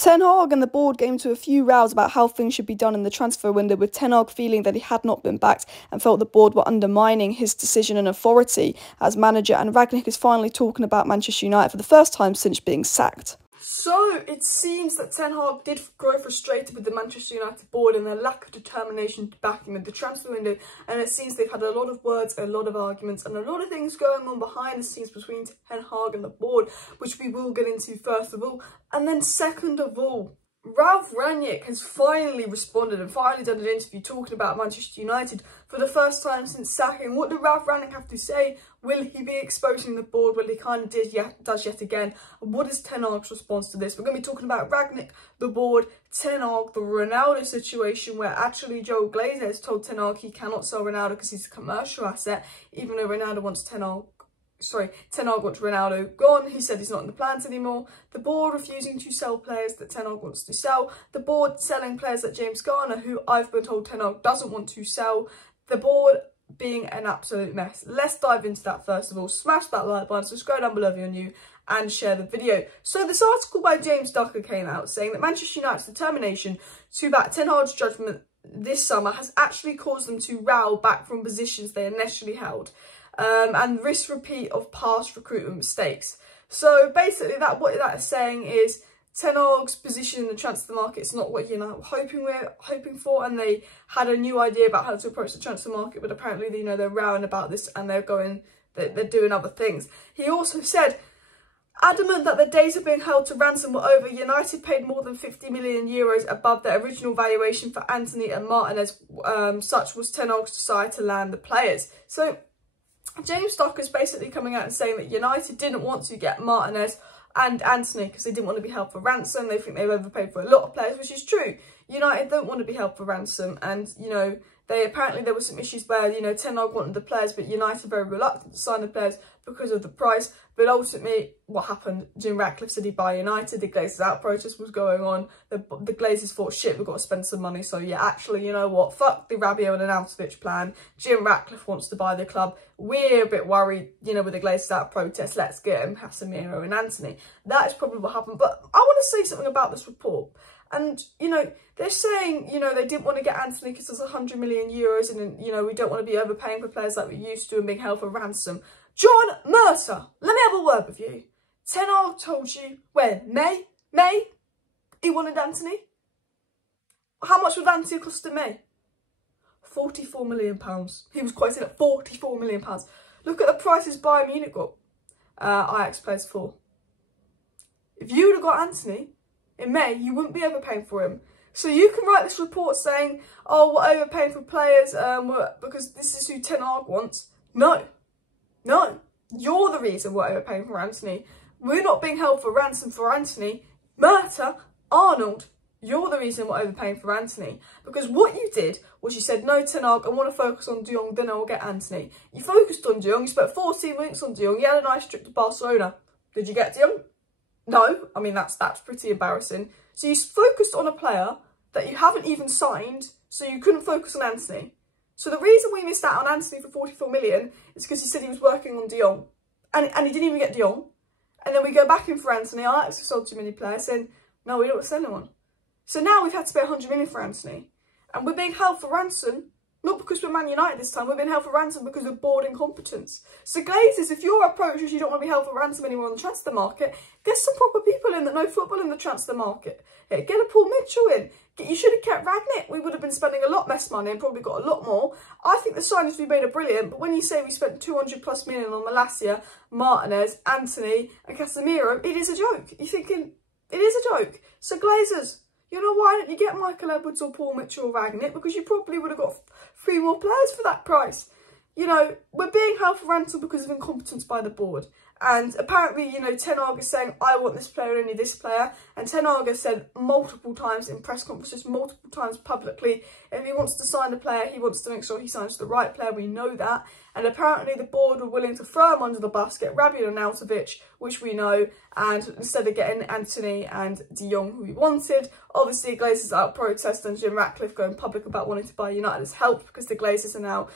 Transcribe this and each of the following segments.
Ten Hag and the board came to a few rows about how things should be done in the transfer window, with Ten Hag feeling that he had not been backed and felt the board were undermining his decision and authority as manager, and Rangnick is finally talking about Manchester United for the first time since being sacked. So, it seems that Ten Hag did grow frustrated with the Manchester United board and their lack of determination to back him in the transfer window, and it seems they've had a lot of words, a lot of arguments and a lot of things going on behind the scenes between Ten Hag and the board, which we will get into first of all. And then second of all, Ralf Rangnick has finally responded and finally done an interview talking about Manchester United for the first time since sacking. What did Ralf Rangnick have to say? Will he be exposing the board? Well, he kind of does yet again. And what is Ten Hag's response to this? We're going to be talking about Rangnick, the board, Ten Hag, the Ronaldo situation, where actually Joe Glazer has told Ten Hag he cannot sell Ronaldo because he's a commercial asset, even though Ronaldo wants Ten Hag wants Ronaldo gone. He said he's not in the plans anymore. The board refusing to sell players that Ten Hag wants to sell. The board selling players like James Garner, who I've been told Ten Hag doesn't want to sell. The board being an absolute mess. Let's dive into that first of all. Smash that like button, subscribe down below if you're new, and share the video. So this article by James Ducker came out saying that Manchester United's determination to back Ten Hag's judgment this summer has actually caused them to row back from positions they initially held. And risk repeat of past recruitment mistakes. So basically what that is saying is Ten Hag's position in the transfer market is not what we're hoping for, and they had a new idea about how to approach the transfer market, but apparently they're rowing about this and they're doing other things. He also said, adamant that the days of being held to ransom were over, United paid more than 50 million euros above their original valuation for Antony and Martinez. Such was Ten Hag's desire to land the players. So James Ducker is basically coming out and saying that United didn't want to get Martinez and Antony because they didn't want to be held for ransom. They think they've overpaid for a lot of players, which is true. United don't want to be held for ransom, and there were some issues where Ten Hag wanted the players, but United were very reluctant to sign the players because of the price. But ultimately, what happened? Jim Ratcliffe said he'd buy United. The Glazers out protest was going on. The Glazers thought, shit, we've got to spend some money. So yeah, actually, you know what? Fuck the Rabiot and Arnautovic plan. Jim Ratcliffe wants to buy the club. We're a bit worried, with the Glazers out protest. Let's get him, Casemiro and Antony. That is probably what happened. But I want to say something about this report. And, they're saying, they didn't want to get Antony because there's 100 million euros and, we don't want to be overpaying for players like we used to and being held for ransom. John Mercer, let me have a word with you. Ten Hag told you when? May, he wanted Antony. How much would Antony cost in May? £44 million. He was quoted at £44 million. Look at the prices Bayern Munich got Ajax players for. If you would have got Antony in May, you wouldn't be overpaying for him. So you can write this report saying, oh, we're overpaying for players because this is who Ten Hag wants. No, you're the reason we're overpaying for Antony. We're not being held for ransom for Antony. Murta, Arnold, you're the reason we're overpaying for Antony. Because what you did was you said, no, Ten Hag, I want to focus on De Jong, then I will get Antony. You focused on De Jong, you spent 14 weeks on De Jong, you had a nice trip to Barcelona. Did you get De Jong? No, I mean, that's pretty embarrassing. So you focused on a player that you haven't even signed, so you couldn't focus on Antony. So the reason we missed out on Antony for 44 million is because he said he was working on De Jong. And he didn't even get De Jong. And then we go back in for Antony. I actually sold too many players saying, no, we don't want to sell anyone. So now we've had to pay 100 million for Antony. And we're being held for ransom, not because we're Man United this time, we're being held for ransom because of board incompetence. So Glazers, if your approach is you don't want to be held for ransom anymore on the transfer market, get some proper people in that know football in the transfer market. Get a Paul Mitchell in. You should have kept Rangnick. We would have been spending a lot less money and probably got a lot more. I think the signings we made are brilliant, but when you say we spent 200+ million on Malacia, Martinez, Antony and Casemiro, it is a joke. You're thinking, it is a joke. So Glazers, why don't you get Michael Edwards or Paul Mitchell or Rangnick? Because you probably would have got 3 more players for that price. We're being held for ransom because of incompetence by the board. And apparently, Ten Hag is saying, I want this player, only this player. And Ten Hag has said multiple times in press conferences, multiple times publicly, if he wants to sign a player, he wants to make sure he signs the right player. We know that. And apparently the board were willing to throw him under the bus, get Rabiot and Arnautovic, which we know, and instead of getting Antony and De Jong, who we wanted. Obviously, Glazers out protest and Jim Ratcliffe going public about wanting to buy United has helped because the Glazers are now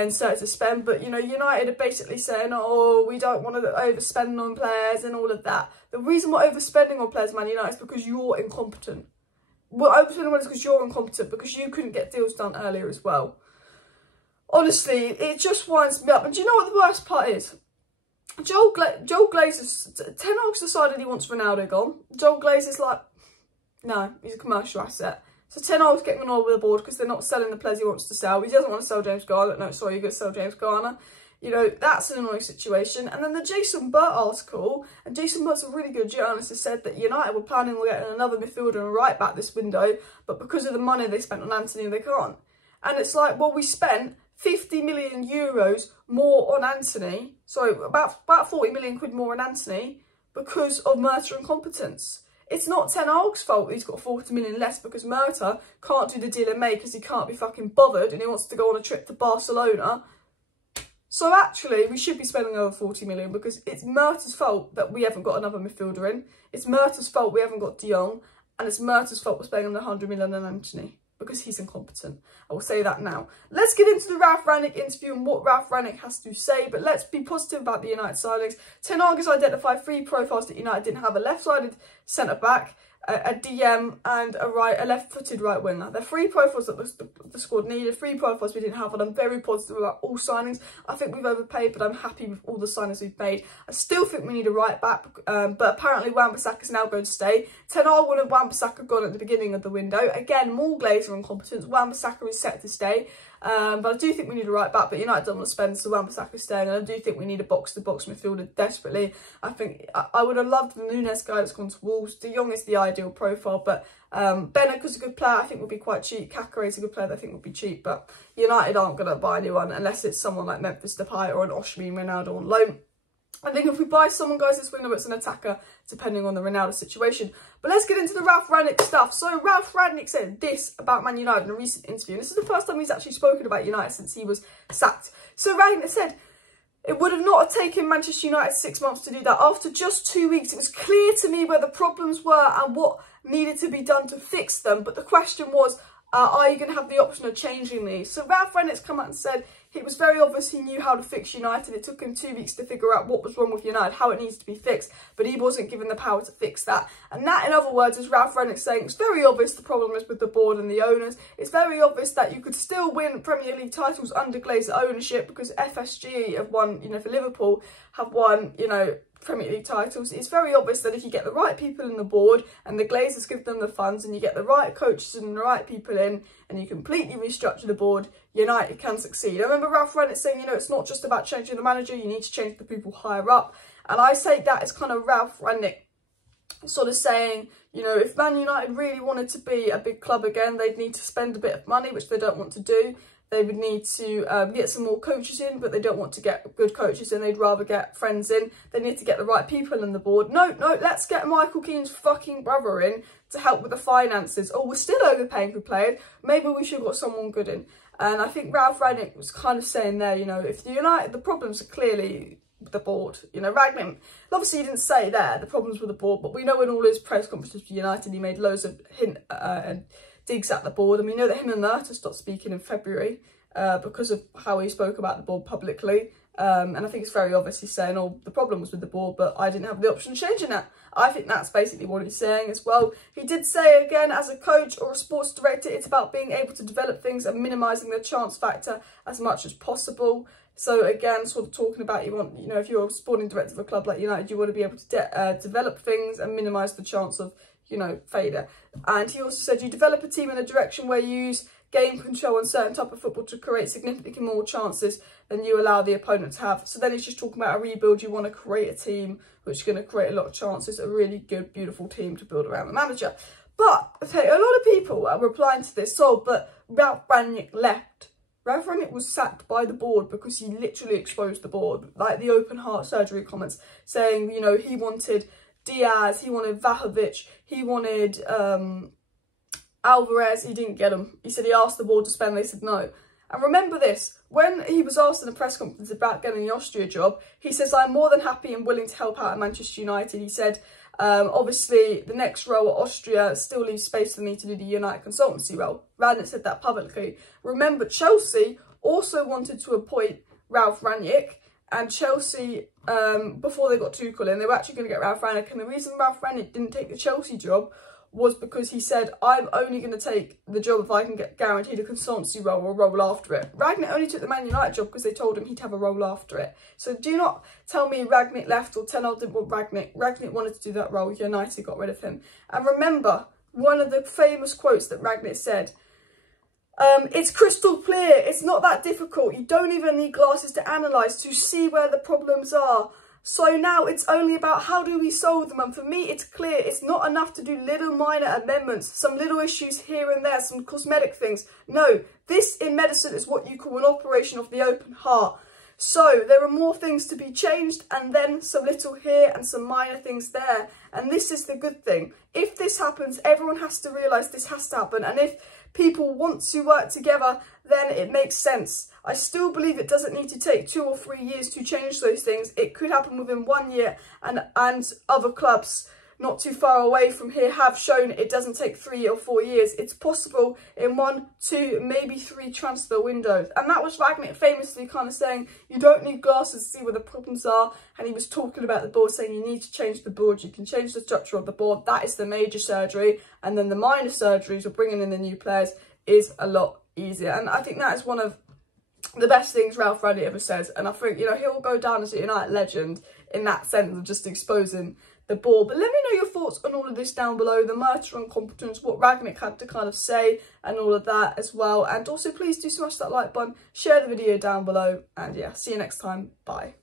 and so to spend. But, you know, United are basically saying, oh, we don't want to overspend on players and all of that. The reason we're overspending on players, Man United, is because you're incompetent. We're overspending on because you're incompetent, because you couldn't get deals done earlier as well. Honestly, it just winds me up. And do you know what the worst part is? Joel Glazer's, Ten Hag's decided he wants Ronaldo gone. Joel Glazer's like, no, he's a commercial asset. So Ten Hag's getting on all with the board because they're not selling the players he wants to sell. He doesn't want to sell James Garner. No, sorry, you're going to sell James Garner. You know, that's an annoying situation. And then the Jason Burt article, and Jason Burt's a really good journalist, has said that United were planning on getting another midfielder and right back this window, but because of the money they spent on Anthony, they can't. And it's like, well, we spent 50 million euros more on Anthony, sorry, about 40 million quid more on Anthony because of Murta incompetence. It's not Ten Hag's fault he's got 40 million less because Murta can't do the deal in May because he can't be fucking bothered and he wants to go on a trip to Barcelona. So actually, we should be spending over 40 million because it's Murta's fault that we haven't got another midfielder in. It's Murta's fault we haven't got De Jong. And it's Murta's fault we're spending 100 million on Anthony because he's incompetent. I will say that now. Let's get into the Ralf Rangnick interview and what Ralf Rangnick has to say. But let's be positive about the United signings. Ten Hag has identified 3 profiles that United didn't have: a left-sided centre-back, a DM and a left-footed right winger. They're 3 profiles that the squad needed, 3 profiles we didn't have, and I'm very positive about all signings. I think we've overpaid, but I'm happy with all the signings we've made. I still think we need a right back, but apparently Wan-Bissaka's now going to stay. Ten Hag wanted Wan-Bissaka gone at the beginning of the window. Again, more Glazer incompetence. Wan-Bissaka is set to stay. But I do think we need a right back, but United don't want to spend, so Wan-Bissaka's staying, and I do think we need a box-to-box midfielder desperately. I think I would have loved the Nunes guy that's gone to Wolves. De Jong is the ideal profile, but Bennett is a good player, I think would be quite cheap. Kakare is a good player that I think would be cheap, but United aren't going to buy anyone unless it's someone like Memphis Depay or an Austria Ronaldo on loan. I think if we buy someone, guys, this window, it's an attacker, depending on the Ronaldo situation. But let's get into the Ralf Rangnick stuff. So Ralf Rangnick said this about Man United in a recent interview. And this is the first time he's actually spoken about United since he was sacked. So Rangnick said, it would have not taken Manchester United 6 months to do that. After just 2 weeks, it was clear to me where the problems were and what needed to be done to fix them. But the question was, are you going to have the option of changing these? So Ralf Rangnick's come out and said it was very obvious he knew how to fix United. It took him 2 weeks to figure out what was wrong with United, how it needs to be fixed, but he wasn't given the power to fix that. And that, in other words, is Ralf Rangnick saying it's very obvious the problem is with the board and the owners. It's very obvious that you could still win Premier League titles under Glazer ownership because FSG have won, you know, for Liverpool, have won, you know, Premier League titles. It's very obvious that if you get the right people in the board and the Glazers give them the funds and you get the right coaches and the right people in and you completely restructure the board, United can succeed. I remember Ralf Rangnick saying, you know, it's not just about changing the manager, you need to change the people higher up. And I say that is kind of Ralf Rangnick sort of saying, you know, if Man United really wanted to be a big club again, they'd need to spend a bit of money, which they don't want to do. They would need to get some more coaches in, but they don't want to get good coaches in. They'd rather get friends in. They need to get the right people on the board. No, let's get Michael Keane's fucking brother in to help with the finances. Oh, we're still overpaying for players. Maybe we should have got someone good in. And I think Ralf Rangnick was kind of saying there, you know, if the United, the problems are clearly the board. You know, Rangnick, obviously he didn't say there the problems with the board, but we know in all his press conferences for United, he made loads of digs at the board, and we know that him and Murta stopped speaking in February because of how he spoke about the board publicly. And I think it's very obvious he's saying, oh, the problem was with the board, but I didn't have the option of changing that. I think that's basically what he's saying as well. He did say, again, as a coach or a sports director, it's about being able to develop things and minimising the chance factor as much as possible. So again, sort of talking about, you want, you know, if you're a sporting director of a club like United, you want to be able to develop things and minimise the chance of, you know, failure. And he also said you develop a team in a direction where you use game control and certain type of football to create significantly more chances than you allow the opponent to have. So then he's just talking about a rebuild. You want to create a team which is going to create a lot of chances, a really good, beautiful team to build around the manager. But, okay, a lot of people are replying to this, so, but Ralf Rangnick left. Ralf Rangnick was sacked by the board because he literally exposed the board, like the open heart surgery comments, saying, you know, he wanted Diaz, he wanted Vlahovic, he wanted Alvarez, he didn't get them. He said he asked the board to spend, they said no. And remember this, when he was asked in a press conference about getting the Austria job, he says, I'm more than happy and willing to help out at Manchester United. He said, obviously, the next role at Austria still leaves space for me to do the United consultancy role. Rangnick said that publicly. Remember, Chelsea also wanted to appoint Ralf Rangnick, and Chelsea, before they got Tuchel in, they were actually going to get Ralf Rangnick, and the reason Ralf Rangnick didn't take the Chelsea job was because he said, I'm only going to take the job if I can get guaranteed a consultancy role or a role after it. Rangnick only took the Man United job because they told him he'd have a role after it. So do not tell me Rangnick left or Ten Hag didn't want Rangnick. Rangnick wanted to do that role. United got rid of him. And remember, one of the famous quotes that Rangnick said, it's crystal clear. It's not that difficult. You don't even need glasses to analyse to see where the problems are. So now it's only about how do we solve them, and for me it's clear it's not enough to do little minor amendments, some little issues here and there, some cosmetic things. No, this in medicine is what you call an operation of the open heart. So there are more things to be changed, and then some little here and some minor things there. And this is the good thing. If this happens, everyone has to realise this has to happen. And if people want to work together, then it makes sense. I still believe it doesn't need to take 2 or 3 years to change those things. It could happen within 1 year, and other clubs not too far away from here have shown it doesn't take 3 or 4 years. It's possible in 1, 2, maybe 3 transfer windows. And that was Rangnick famously kind of saying, you don't need glasses to see where the problems are. And he was talking about the board, saying you need to change the board. You can change the structure of the board. That is the major surgery. And then the minor surgeries of bringing in the new players is a lot easier. And I think that is one of the best things Ralf Rangnick ever says. And I think, you know, he'll go down as a United legend in that sense of just exposing the board. But let me know your thoughts on all of this down below, the Murder and competence, what Rangnick had to kind of say and all of that as well. And also please do smash that like button, share the video down below, and yeah, see you next time. Bye.